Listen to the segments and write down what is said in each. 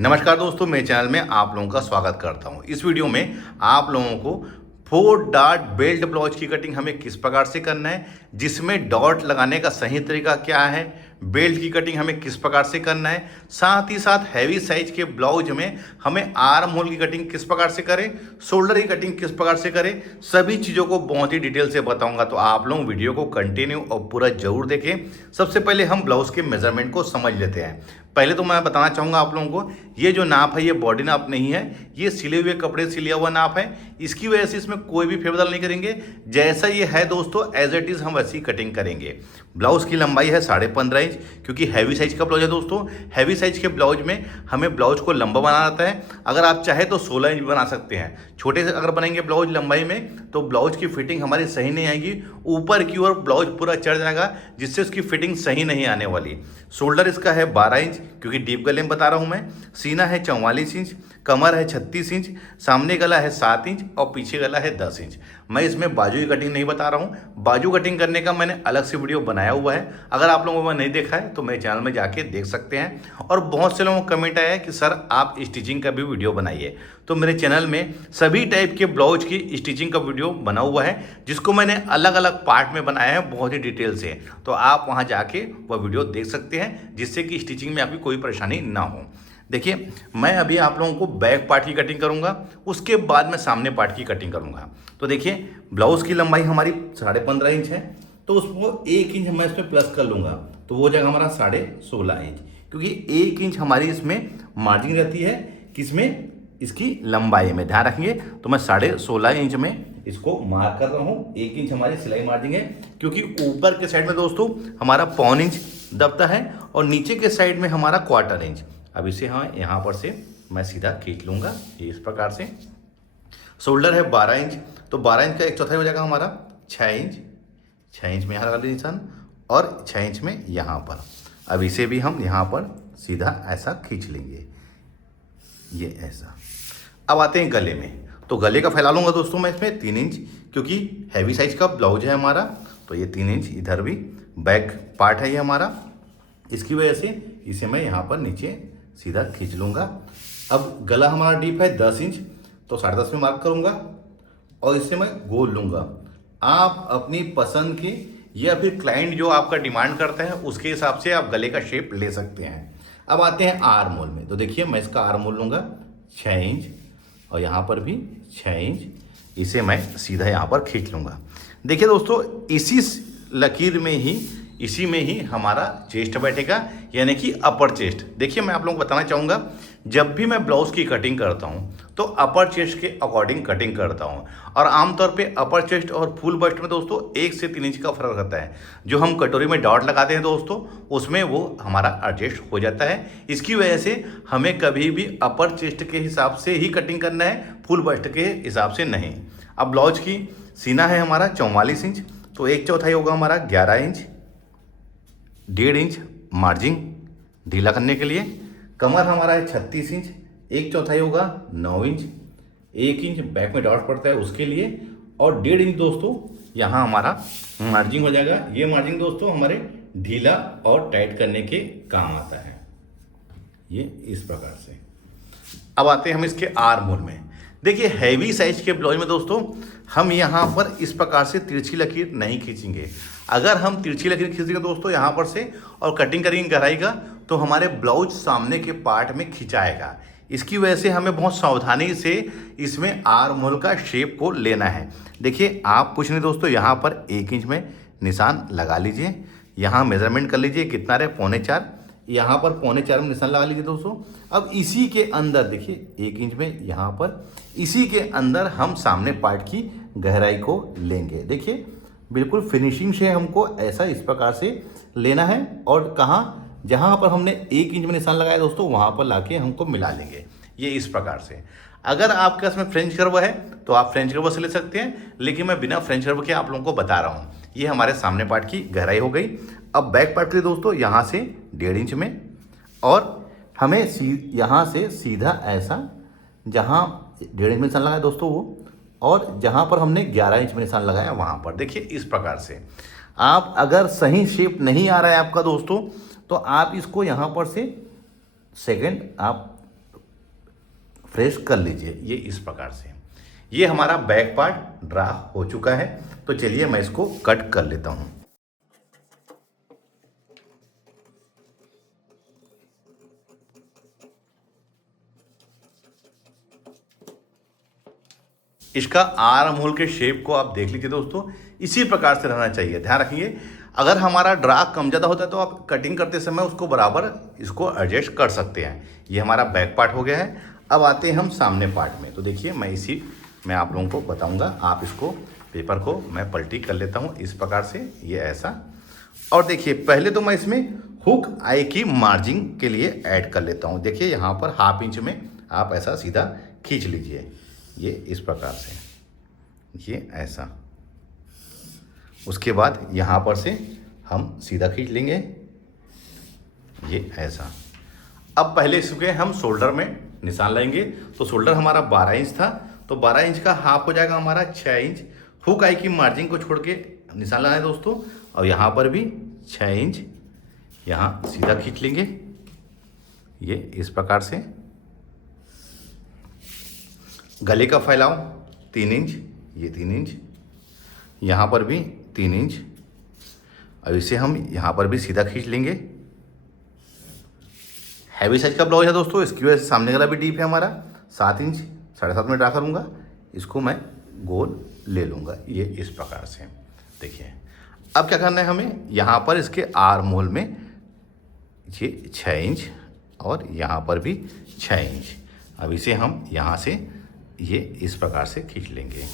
नमस्कार दोस्तों, मेरे चैनल में आप लोगों का स्वागत करता हूं। इस वीडियो में आप लोगों को 4 डॉट बेल्ट ब्लाउज की कटिंग हमें किस प्रकार से करना है, जिसमें डॉट लगाने का सही तरीका क्या है, बेल्ट की कटिंग हमें किस प्रकार से करना है, साथ ही साथ हैवी साइज के ब्लाउज में हमें आर्म होल की कटिंग किस प्रकार से करें, शोल्डर की कटिंग किस प्रकार से करें, सभी चीज़ों को बहुत ही डिटेल से बताऊंगा। तो आप लोग वीडियो को कंटिन्यू और पूरा जरूर देखें। सबसे पहले हम ब्लाउज के मेजरमेंट को समझ लेते हैं। पहले तो मैं बताना चाहूँगा आप लोगों को, ये जो नाप है ये बॉडी नाप नहीं है, ये सिले हुए कपड़े सिलिया हुआ नाप है। इसकी वजह से इसमें कोई भी फेरबदल नहीं करेंगे। जैसा ये है दोस्तों, एज इट इज़ हम वैसी कटिंग करेंगे। ब्लाउज की लंबाई है 15.5 इंच, क्योंकि हैवी साइज का ब्लाउज है दोस्तों। हैवी साइज के ब्लाउज में हमें ब्लाउज को लंबा बनाना आता है। अगर आप चाहे तो 16 इंच भी बना सकते हैं। छोटे से अगर बनेंगे ब्लाउज लंबाई में तो ब्लाउज की फिटिंग हमारी सही नहीं आएगी, ऊपर की ओर ब्लाउज पूरा चढ़ जाएगा, जिससे उसकी फिटिंग सही नहीं आने वाली। शोल्डर इसका है 12 इंच, क्योंकि डीप गले में बता रहा हूँ मैं। सीना है 44 इंच, कमर है 36 इंच, सामने गला है 7 इंच और पीछे गला है 10 इंच। मैं इसमें बाजू की कटिंग नहीं बता रहा हूँ। बाजू कटिंग करने का मैंने अलग से वीडियो बनाया हुआ है। अगर आप लोगों ने नहीं देखा है तो मेरे चैनल में जाके देख सकते हैं। और बहुत से लोगों को कमेंट आया है कि सर आप स्टिचिंग का भी वीडियो बनाइए। तो मेरे चैनल में सभी टाइप के ब्लाउज की स्टिचिंग का वीडियो बना हुआ है, जिसको मैंने अलग अलग पार्ट में बनाया है बहुत ही डिटेल से। तो आप वहाँ जाके वह वीडियो देख सकते हैं, जिससे कि स्टिचिंग में आपकी कोई परेशानी ना हो। देखिए, मैं अभी आप लोगों को बैक पार्ट की कटिंग करूंगा, उसके बाद मैं सामने पार्ट की कटिंग करूंगा। तो देखिए, ब्लाउज की लंबाई हमारी 15.5 इंच है, तो उसको 1 इंच मैं इसमें प्लस कर लूंगा, तो वो जाएगा हमारा 16.5 इंच, क्योंकि 1 इंच हमारी इसमें मार्जिन रहती है। किसमें? इसकी लंबाई में। ध्यान रखेंगे। तो मैं 16.5 इंच में इसको मार्क कर रहा हूँ। 1 इंच हमारी सिलाई मार्जिन है, क्योंकि ऊपर के साइड में दोस्तों हमारा 1.25 इंच दबता है और नीचे के साइड में हमारा 1/4 इंच। अब इसे हाँ यहाँ पर से मैं सीधा खींच लूंगा इस प्रकार से। शोल्डर है 12 इंच, तो 12 इंच का 1/4 हो जाएगा हमारा 6 इंच। 6 इंच में यहाँ लगा लीजिए निशान, और 6 इंच में यहाँ पर। अब इसे भी हम यहाँ पर सीधा ऐसा खींच लेंगे, ये ऐसा। अब आते हैं गले में। तो गले का फैला लूंगा दोस्तों मैं इसमें 3 इंच, क्योंकि हैवी साइज का ब्लाउज है हमारा। तो ये 3 इंच इधर भी बैक पार्ट है ये हमारा, इसकी वजह से इसे मैं यहाँ पर नीचे सीधा खींच लूंगा। अब गला हमारा डीप है 10 इंच, तो 10.5 में मार्क करूंगा और इसे मैं गोल लूंगा। आप अपनी पसंद के या फिर क्लाइंट जो आपका डिमांड करता है उसके हिसाब से आप गले का शेप ले सकते हैं। अब आते हैं आर्म होल में। तो देखिए, मैं इसका आर्म होल लूंगा 6 इंच, और यहाँ पर भी 6 इंच। इसे मैं सीधा यहाँ पर खींच लूंगा। देखिए दोस्तों, लकीर में ही, इसी में ही हमारा चेस्ट बैठेगा, यानी कि अपर चेस्ट। देखिए, मैं आप लोगों को बताना चाहूँगा, जब भी मैं ब्लाउज की कटिंग करता हूँ तो अपर चेस्ट के अकॉर्डिंग कटिंग करता हूँ। और आमतौर पे अपर चेस्ट और फुल बस्ट में दोस्तों 1 से 3 इंच का फर्क रहता है। जो हम कटोरी में डॉट लगाते हैं दोस्तों, उसमें वो हमारा एडजस्ट हो जाता है। इसकी वजह से हमें कभी भी अपर चेस्ट के हिसाब से ही कटिंग करना है, फुल बस्ट के हिसाब से नहीं। अब ब्लाउज की सीना है हमारा 44 इंच, तो 1/4 होगा हमारा 11 इंच। 1.5 इंच मार्जिन ढीला करने के लिए। कमर हमारा है 36 इंच, 1/4 होगा 9 इंच। 1 इंच बैक में डॉट पड़ता है उसके लिए, और 1.5 इंच दोस्तों यहाँ हमारा मार्जिन हो जाएगा। ये मार्जिन दोस्तों हमारे ढीला और टाइट करने के काम आता है, ये इस प्रकार से। अब आते हैं हम इसके आर्म होल में। देखिए, हैवी साइज के ब्लाउज में दोस्तों हम यहाँ पर इस प्रकार से तिरछी लकीर नहीं खींचेंगे। अगर हम तिरछी लकीर खींचेंगे दोस्तों यहाँ पर से और कटिंग करेंगे गहराई का, तो हमारे ब्लाउज सामने के पार्ट में खिंचाएगा। इसकी वजह से हमें बहुत सावधानी से इसमें आर्म होल का शेप को लेना है। देखिए, आप कुछ नहीं दोस्तों, यहाँ पर 1 इंच में निशान लगा लीजिए। यहाँ मेजरमेंट कर लीजिए कितना रहे, 3.25। यहाँ पर 3.25 में निशान लगा लीजिए दोस्तों। अब इसी के अंदर देखिए, 1 इंच में यहाँ पर, इसी के अंदर हम सामने पार्ट की गहराई को लेंगे। देखिए, बिल्कुल फिनिशिंग से हमको ऐसा इस प्रकार से लेना है, और कहाँ, जहाँ पर हमने 1 इंच में निशान लगाया दोस्तों, वहाँ पर लाके हमको मिला लेंगे, ये इस प्रकार से। अगर आपके पास में फ्रेंच कर्व है तो आप फ्रेंच कर्व से ले सकते हैं, लेकिन मैं बिना फ्रेंच कर्व के आप लोगों को बता रहा हूँ। ये हमारे सामने पार्ट की गहराई हो गई। अब बैक पार्ट के लिए दोस्तों यहाँ से 1.5 इंच में, और हमें यहाँ से सीधा ऐसा, जहाँ 1.5 इंच में निशान लगाया दोस्तों वो, और जहाँ पर हमने 11 इंच में निशान लगाया वहाँ पर। देखिए, इस प्रकार से। आप अगर सही शेप नहीं आ रहा है आपका दोस्तों, तो आप इसको यहाँ पर से सेकंड आप प्रेस कर लीजिए, ये इस प्रकार से। ये हमारा बैक पार्ट ड्रा हो चुका है। तो चलिए मैं इसको कट कर लेता हूँ। इसका आर्म होल के शेप को आप देख लीजिए दोस्तों, इसी प्रकार से रहना चाहिए। ध्यान रखिए, अगर हमारा ड्रा कम ज़्यादा होता है तो आप कटिंग करते समय उसको बराबर इसको एडजस्ट कर सकते हैं। ये हमारा बैक पार्ट हो गया है। अब आते हैं हम सामने पार्ट में। तो देखिए मैं आप लोगों को बताऊंगा। आप इसको पेपर को मैं पलटी कर लेता हूँ इस प्रकार से, ये ऐसा। और देखिए पहले तो मैं इसमें हुक आई की मार्जिन के लिए ऐड कर लेता हूँ। देखिए यहाँ पर 1/2 इंच में आप ऐसा सीधा खींच लीजिए, ये इस प्रकार से, ये ऐसा। उसके बाद यहाँ पर से हम सीधा खींच लेंगे, ये ऐसा। अब पहले इसके हम शोल्डर में निशान लेंगे। तो शोल्डर हमारा 12 इंच था, तो 12 इंच का हाफ हो जाएगा हमारा 6 इंच। हुक आई की मार्जिन को छोड़ के निशान लगाए दोस्तों। और यहाँ पर भी 6 इंच यहाँ सीधा खींच लेंगे, ये इस प्रकार से। गले का फैलाव 3 इंच, ये 3 इंच, यहाँ पर भी 3 इंच। अब इसे हम यहाँ पर भी सीधा खींच लेंगे। हैवी साइज का ब्लाउज है दोस्तों, इसकी वजह से सामने गला भी डीप है हमारा। 7 इंच 7.5 में ड्रा करूँगा, इसको मैं गोल ले लूँगा, ये इस प्रकार से। देखिए अब क्या करना है हमें, यहाँ पर इसके आर्म होल में ये 6 इंच और यहाँ पर भी 6 इंच। अब इसे हम यहाँ से ये इस प्रकार से खींच लेंगे।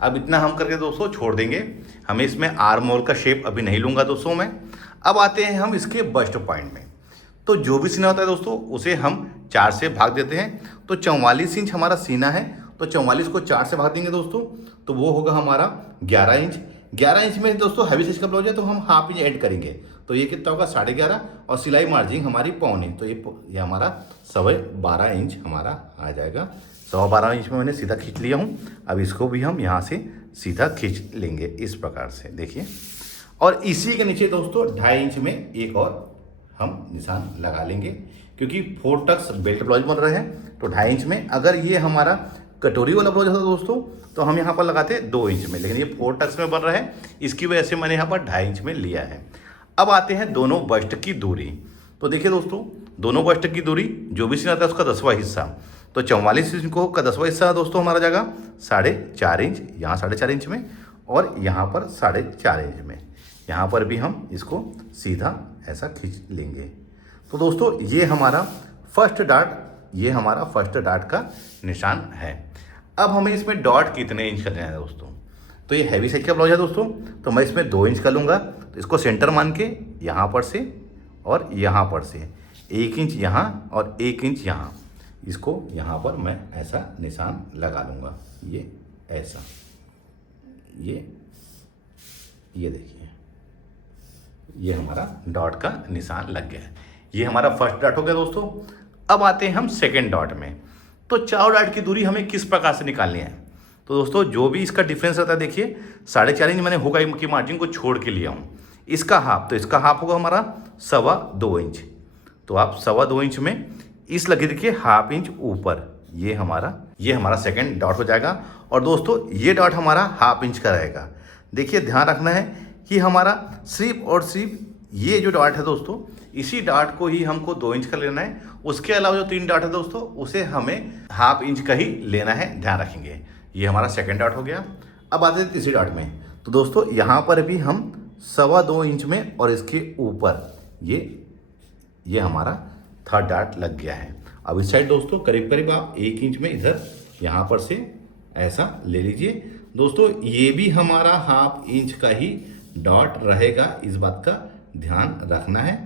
अब इतना हम करके दोस्तों छोड़ देंगे। हमें इसमें आर्म होल का शेप अभी नहीं लूँगा दोस्तों मैं। अब आते हैं हम इसके बस्ट पॉइंट में। तो जो भी सीना होता है दोस्तों उसे हम 4 से भाग देते हैं। तो 44 इंच हमारा सीना है, तो 44 को 4 से भाग देंगे दोस्तों, तो वो होगा हमारा 11 इंच। 11 इंच में दोस्तों हैवी साइज का ब्लाउज है, तो हम 1/2 इंच ऐड करेंगे, तो ये कितना होगा 11.5। और सिलाई मार्जिन हमारी 1/4 इंच, तो ये हमारा 12.25 इंच हमारा आ जाएगा। 12.25 इंच में मैंने सीधा खींच लिया हूँ। अब इसको भी हम यहाँ से सीधा खींच लेंगे इस प्रकार से, देखिए। और इसी के नीचे दोस्तों 2.5 इंच में एक और हम निशान लगा लेंगे, क्योंकि 4 टक्स बेल्ट ब्लाउज बन रहे हैं। तो 2.5 इंच में, अगर ये हमारा कटोरी वाला ब्लाउज होता दोस्तों तो हम यहाँ पर लगाते 2 इंच में, लेकिन ये 4 टक्स में बन रहा है, इसकी वजह से मैंने यहाँ पर 2.5 इंच में लिया है। अब आते हैं दोनों बस्ट की दूरी। तो देखिए दोस्तों, दोनों बस्ट की दूरी जो भी सीना आता है उसका 10वां हिस्सा, तो 44 इंच को का 10वां हिस्सा दोस्तों हमारा जगह 4.5 इंच, यहाँ 4.5 इंच में, और यहाँ पर 4.5 इंच में। यहाँ पर भी हम इसको सीधा ऐसा खींच लेंगे। तो दोस्तों ये हमारा फर्स्ट डॉट, ये हमारा फर्स्ट डॉट का निशान है। अब हमें इसमें डॉट कितने इंच करना है दोस्तों, तो ये हैवी साइज का ब्लाउज है दोस्तों, तो मैं इसमें 2 इंच का लूँगा। तो इसको सेंटर मान के यहाँ पर से और यहाँ पर से 1 इंच यहाँ और 1 इंच यहाँ, इसको यहाँ पर मैं ऐसा निशान लगा लूँगा, ये ऐसा, ये देखिए, ये हमारा डॉट का निशान लग गया है। ये हमारा फर्स्ट डॉट हो गया दोस्तों। अब आते हैं हम सेकेंड डॉट में। तो 4 डॉट की दूरी हमें किस प्रकार से निकालनी है, तो दोस्तों जो भी इसका डिफरेंस रहता है, देखिए 4.5 इंच मैंने हुक आई की मार्जिन को छोड़ के लिया हूँ। इसका हाफ, तो इसका हाफ होगा हमारा 2.25 इंच। तो आप 2.25 इंच में इस लगे देखिए 1/2 इंच ऊपर, ये हमारा सेकेंड डॉट हो जाएगा। और दोस्तों ये डॉट हमारा 1/2 इंच का रहेगा। देखिए ध्यान रखना है कि हमारा सिर्फ और सिर्फ ये जो डॉट है दोस्तों, इसी डॉट को ही हमको 2 इंच का लेना है। उसके अलावा जो 3 डॉट है दोस्तों उसे हमें 1/2 इंच का ही लेना है, ध्यान रखेंगे। ये हमारा सेकेंड डॉट हो गया। अब आते हैं तीसरी डॉट में। तो दोस्तों यहाँ पर भी हम 2.25 इंच में और इसके ऊपर ये हमारा थर्ड डॉट लग गया है। अब इस साइड दोस्तों करीब करीब आप 1 इंच में इधर यहाँ पर से ऐसा ले लीजिए दोस्तों। ये भी हमारा 1/2 इंच का ही डॉट रहेगा, इस बात का ध्यान रखना है।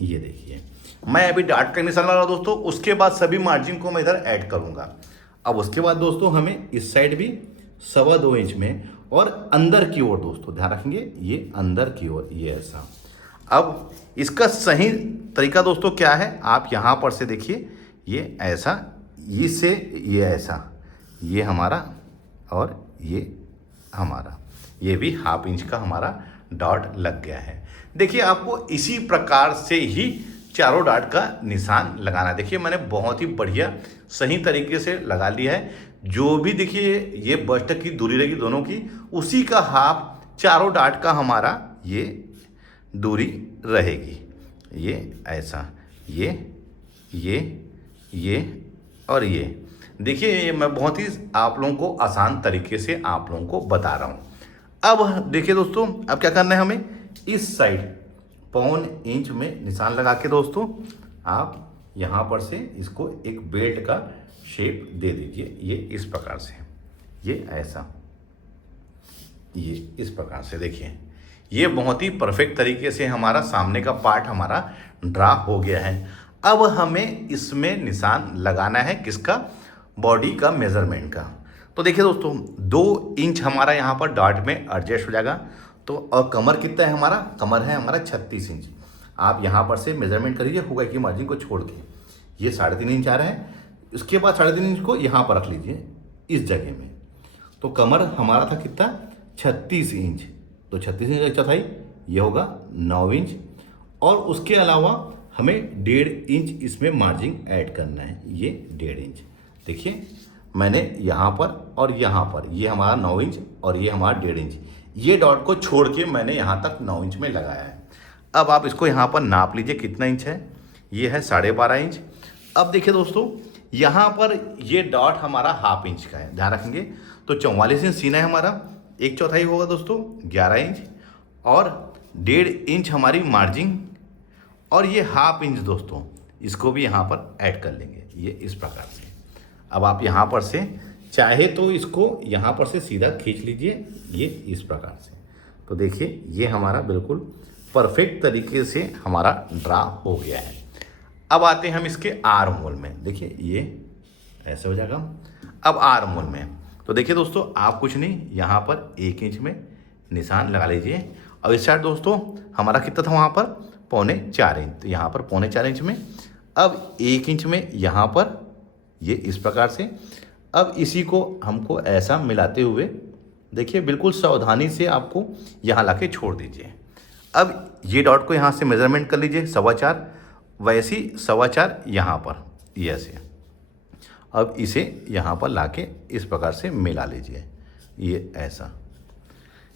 ये देखिए मैं अभी डॉट का निशान लगा रहा हूं दोस्तों, उसके बाद सभी मार्जिन को मैं इधर ऐड करूंगा। अब उसके बाद दोस्तों हमें इस साइड भी 2.25 इंच में और अंदर की ओर दोस्तों ध्यान रखेंगे, ये अंदर की ओर, ये ऐसा। अब इसका सही तरीका दोस्तों क्या है, आप यहाँ पर से देखिए, ये ऐसा, इससे ये ऐसा, ये हमारा और ये हमारा, ये भी 1/2 इंच का हमारा डॉट लग गया है। देखिए आपको इसी प्रकार से ही चारों डाट का निशान लगाना। देखिए मैंने बहुत ही बढ़िया सही तरीके से लगा लिया है। जो भी देखिए ये बस्ट की दूरी रहेगी दोनों की, उसी का हाफ चारों डाट का हमारा ये दूरी रहेगी। ये ऐसा, ये और ये देखिए, ये मैं बहुत ही आप लोगों को आसान तरीके से आप लोगों को बता रहा हूँ। अब देखिए दोस्तों, अब क्या करना है हमें, इस साइड 1.25 इंच में निशान लगा के दोस्तों आप यहाँ पर से इसको एक बेल्ट का शेप दे दीजिए। ये इस प्रकार से, ये ऐसा, ये इस प्रकार से देखिए, ये बहुत ही परफेक्ट तरीके से हमारा सामने का पार्ट हमारा ड्रा हो गया है। अब हमें इसमें निशान लगाना है किसका, बॉडी का मेजरमेंट का। तो देखिए दोस्तों 2 इंच हमारा यहाँ पर डॉट में एडजस्ट हो जाएगा। तो और कमर कितना है हमारा, कमर है हमारा 36 इंच। आप यहाँ पर से मेजरमेंट करिए हुआ की मार्जिन को छोड़ के, ये 3.5 इंच आ रहा है। उसके बाद 3.5 इंच को यहाँ पर रख लीजिए इस जगह में। तो कमर हमारा था कितना, 36 इंच। तो 36 इंच का चौथाई ये होगा 9 इंच। और उसके अलावा हमें 1.5 इंच इसमें मार्जिन ऐड करना है, ये 1.5 इंच। देखिए मैंने यहाँ पर और यहाँ पर ये हमारा 9 इंच और ये हमारा 1.5 इंच, ये डॉट को छोड़ के मैंने यहाँ तक 9 इंच में लगाया है। अब आप इसको यहाँ पर नाप लीजिए कितना इंच है, ये है 12.5 इंच। अब देखिए दोस्तों यहाँ पर ये डॉट हमारा हाफ इंच का है, ध्यान रखेंगे। तो 44 इंच सीना है हमारा, 1/4 होगा दोस्तों 11 इंच, और 1.5 इंच हमारी मार्जिन, और ये हाफ इंच दोस्तों इसको भी यहाँ पर ऐड कर लेंगे, ये इस प्रकार से। अब आप यहाँ पर से चाहे तो इसको यहाँ पर से सीधा खींच लीजिए, ये इस प्रकार से। तो देखिए ये हमारा बिल्कुल परफेक्ट तरीके से हमारा ड्रा हो गया है। अब आते हैं हम इसके आर्म होल में। देखिए ये ऐसे हो जाएगा। अब आर्म होल में तो देखिए दोस्तों आप कुछ नहीं, यहाँ पर 1 इंच में निशान लगा लीजिए। और इस साइड दोस्तों हमारा कितना था वहाँ पर, 3.25 इंच। तो यहाँ पर 3.25 इंच में, अब 1 इंच में यहाँ पर, ये इस प्रकार से। अब इसी को हमको ऐसा मिलाते हुए देखिए बिल्कुल सावधानी से आपको यहाँ लाके छोड़ दीजिए। अब ये डॉट को यहाँ से मेजरमेंट कर लीजिए 4.25, वैसी 4.25 यहाँ पर, ये ऐसे। अब इसे यहाँ पर लाके इस प्रकार से मिला लीजिए, ये ऐसा।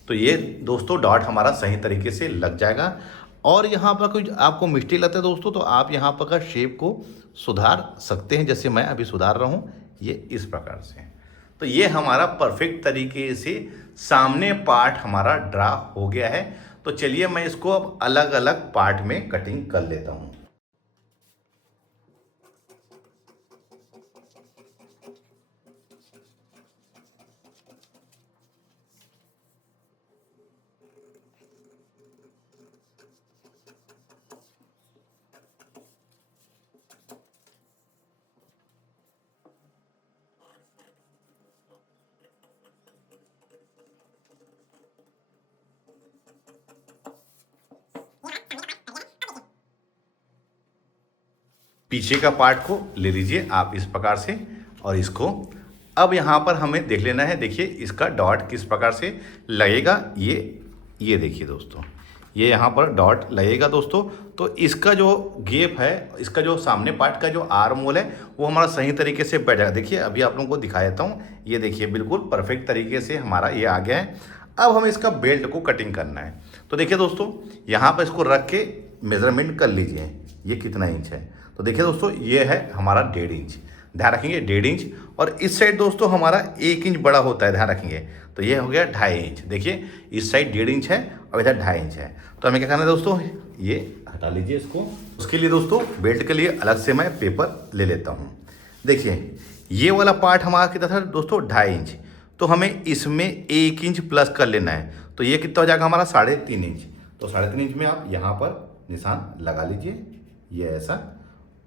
तो ये दोस्तों डॉट हमारा सही तरीके से लग जाएगा। और यहाँ पर कुछ आपको मिस्टेक लगता है दोस्तों, तो आप यहाँ पर का शेप को सुधार सकते हैं, जैसे मैं अभी सुधार रहा हूँ, ये इस प्रकार से। तो ये हमारा परफेक्ट तरीके से सामने पार्ट हमारा ड्रा हो गया है। तो चलिए मैं इसको अब अलग अलग पार्ट में कटिंग कर लेता हूँ। पीछे का पार्ट को ले लीजिए आप इस प्रकार से, और इसको अब यहाँ पर हमें देख लेना है। देखिए इसका डॉट किस प्रकार से लगेगा, ये देखिए दोस्तों, ये यहाँ पर डॉट लगेगा दोस्तों। तो इसका जो गैप है, इसका जो सामने पार्ट का जो आर्म होल है, वो हमारा सही तरीके से बैठ जाएगा। देखिए अभी आप लोगों को दिखा देता हूँ, ये देखिए बिल्कुल परफेक्ट तरीके से हमारा ये आ गया है। अब हमें इसका बेल्ट को कटिंग करना है। तो देखिए दोस्तों यहाँ पर इसको रख के मेजरमेंट कर लीजिए, ये कितना इंच है। तो देखिए दोस्तों ये है हमारा 1.5 इंच, ध्यान रखेंगे 1.5 इंच। और इस साइड दोस्तों हमारा 1 इंच बड़ा होता है, ध्यान रखेंगे। तो ये हो गया 2.5 इंच। देखिए इस साइड 1.5 इंच है और इधर 2.5 इंच है। तो हमें क्या करना है दोस्तों, ये हटा लीजिए इसको। उसके लिए दोस्तों बेल्ट के लिए अलग से मैं पेपर ले लेता हूँ। देखिए ये वाला पार्ट हमारा कितना था दोस्तों, 2.5 इंच। तो हमें इसमें 1 इंच प्लस कर लेना है। तो ये कितना हो जाएगा हमारा, 3.5 इंच। तो 3.5 इंच में आप यहाँ पर निशान लगा लीजिए, ये ऐसा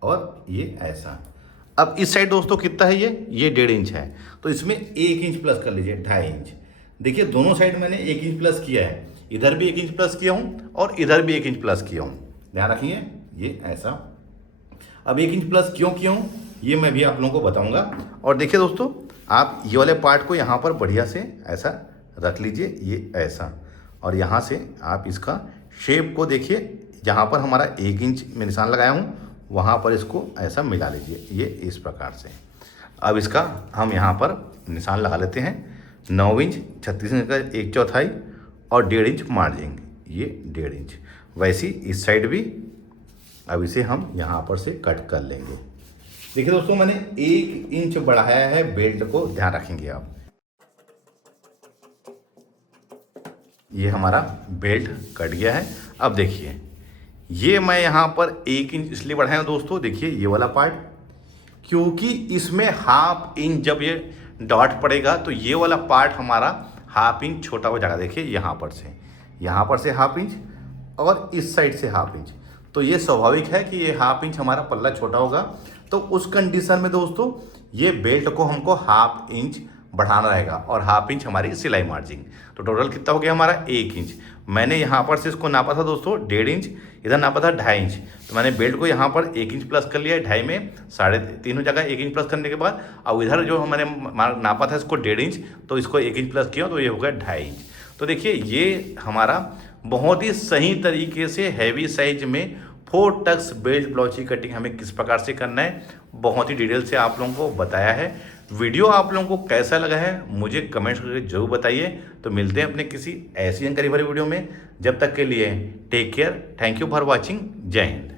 और ये ऐसा। अब इस साइड दोस्तों कितना है, ये 1.5 इंच है। तो इसमें 1 इंच प्लस कर लीजिए, 2.5 इंच। देखिए दोनों साइड मैंने 1 इंच प्लस किया है, इधर भी 1 इंच प्लस किया हूँ और इधर भी 1 इंच प्लस किया हूँ, ध्यान रखिए ये ऐसा। अब 1 इंच प्लस क्यों किया हूँ ये मैं भी आप लोगों को बताऊँगा। और देखिए दोस्तों आप ये वाले पार्ट को यहाँ पर बढ़िया से ऐसा रख लीजिए, ये ऐसा। और यहाँ से आप इसका शेप को देखिए, जहाँ पर हमारा 1 इंच में निशान लगाया हूँ वहाँ पर इसको ऐसा मिला लीजिए, ये इस प्रकार से। अब इसका हम यहाँ पर निशान लगा लेते हैं। 9 इंच 36 इंच का 1/4 और 1.5 इंच मार्जिन, ये 1.5 इंच। वैसे इस साइड भी अब इसे हम यहाँ पर से कट कर लेंगे। देखिए दोस्तों, मैंने 1 इंच बढ़ाया है बेल्ट को, ध्यान रखेंगे आप। ये हमारा बेल्ट कट गया है। अब देखिए, ये मैं यहाँ पर 1 इंच इसलिए बढ़ाया हूँ दोस्तों, देखिए ये वाला पार्ट, क्योंकि इसमें 1/2 इंच जब ये डॉट पड़ेगा तो ये वाला पार्ट हमारा 1/2 इंच छोटा हो जाएगा। देखिए यहाँ पर से 1/2 इंच और इस साइड से 1/2 इंच, तो ये स्वाभाविक है कि ये 1/2 इंच हमारा पल्ला छोटा होगा। तो उस कंडीशन में दोस्तों ये बेल्ट को हमको 1/2 इंच बढ़ाना रहेगा और 1/2 इंच हमारी सिलाई मार्जिन। तो टोटल कितना हो गया हमारा 1 इंच। मैंने यहाँ पर से इसको नापा था दोस्तों 1.5 इंच, इधर नापा था 2.5 इंच। तो मैंने बेल्ट को यहाँ पर 1 इंच प्लस कर लिया है, 2.5 में 3.5 हो जाएगा 1 इंच प्लस करने के बाद। और इधर जो मैंने नापा था इसको 1.5 इंच, तो इसको 1 इंच प्लस किया तो ये हो गया 2.5 इंच। तो देखिए ये हमारा बहुत ही सही तरीके से हैवी साइज में 4 टक्स बेल्ट ब्लाउज की कटिंग हमें किस प्रकार से करना है, बहुत ही डिटेल से आप लोगों को बताया है। वीडियो आप लोगों को कैसा लगा है मुझे कमेंट्स करके जरूर बताइए। तो मिलते हैं अपने किसी ऐसी जानकारी भरी वीडियो में। जब तक के लिए take care, thank you for watching, जय हिंद।